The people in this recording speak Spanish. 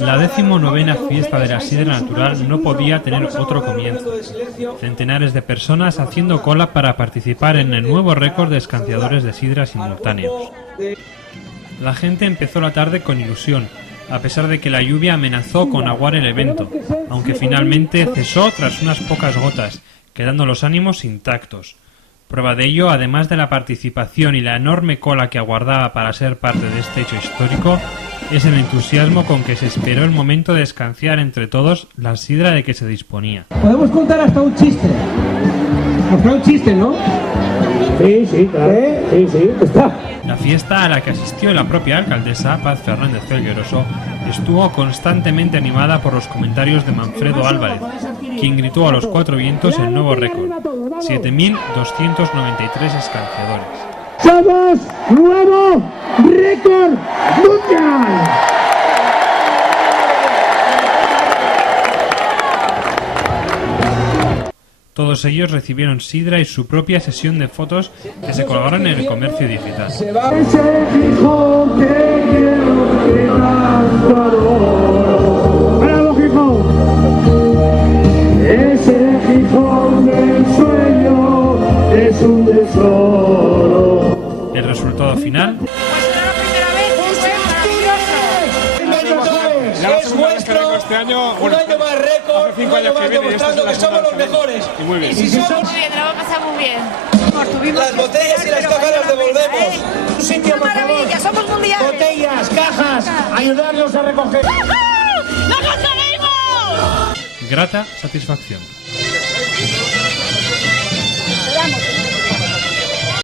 La 19ª fiesta de la sidra natural no podía tener otro comienzo. Centenares de personas haciendo cola para participar en el nuevo récord de escanciadores de sidra simultáneos. La gente empezó la tarde con ilusión, a pesar de que la lluvia amenazó con aguar el evento, aunque finalmente cesó tras unas pocas gotas, quedando los ánimos intactos. Prueba de ello, además de la participación y la enorme cola que aguardaba para ser parte de este hecho histórico, es el entusiasmo con que se esperó el momento de escanciar entre todos la sidra de que se disponía. Podemos contar hasta un chiste. Hasta un chiste, ¿no? Sí, claro. Sí, está. La fiesta, a la que asistió la propia alcaldesa, Paz Fernández Felgueroso, estuvo constantemente animada por los comentarios de Manfredo Álvarez, quien gritó a los cuatro vientos el nuevo récord: 7.293 escanciadores. ¡Somos nuevo récord mundial! Todos ellos recibieron sidra y su propia sesión de fotos que se colgaron en el comercio digital. Ese Gijón del sueño es un tesoro. El resultado final. Es nuestro, este año, un año más récord, un año más demostrando que somos los mejores. Y muy bien. Y si somos... Muy bien, lo vamos a pasar muy bien. Las botellas y las cajas las devolvemos. Un sitio, por favor. Somos mundiales. Botellas, cajas, ayudarnos a recoger. ¡Lo conseguimos! Grata satisfacción.